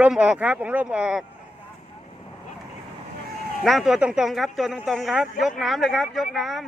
ร่มออกครับเอาร่มออก นั่งตัวตรงๆครับ ตัวตรงๆครับ ยกน้ำเลยครับ ยกน้ำ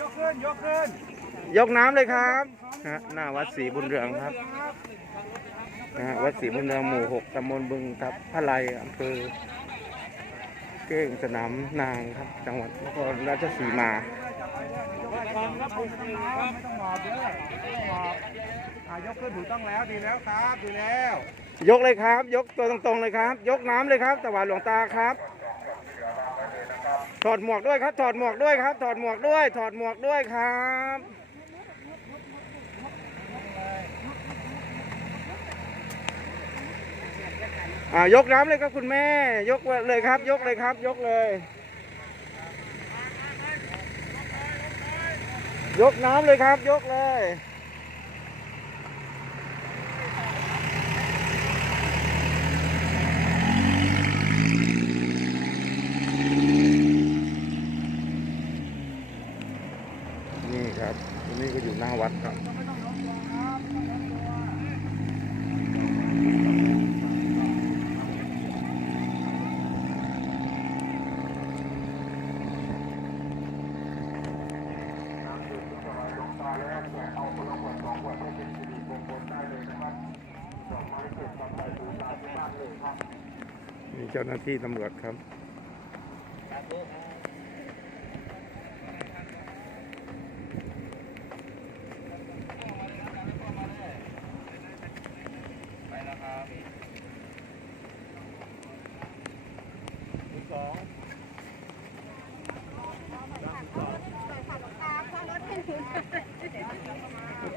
ยกขึ้นยกขึ้นยกน้ำเลยครับนะฮะหน้าวัดศรีบุญเรืองครับนะฮะวัดศรีบุญเรืองหมู่หกตำบลบึงทับพะไลอำเภอเก้งสนามนางครับ จังหวัดนครราชสีมา ครับผมครับไม่ต้องหอบเด้อไม่ต้องหอบอ่ายกขึ้นถูกต้องแล้วดีแล้วครับดีแล้ว ยกเลยครับ ยกตัวตรงๆเลยครับ ยกน้ำเลยครับตะวันหลวงตาครับ ถอดหมวกด้วยครับ ถอดหมวกด้วยครับ ถอดหมวกด้วย ถอดหมวกด้วยครับ อ่ายกน้ำเลยครับคุณแม่ ยกเลยครับ ยกเลยครับ ยกเลย ยกน้ำเลยครับ ยกเลย นี่ครับนนี้ก็อยู่หน้าวัดครับ มีเจ้าหน้าที่ตำรวจครับ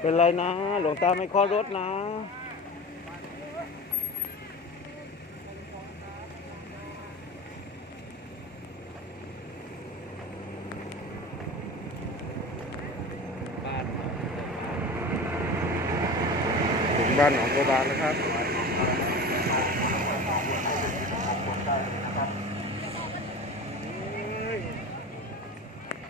เป็นไรนะ หลวงตาไม่เคอรถนะ บ้านหนองบัวบานแล้วครับ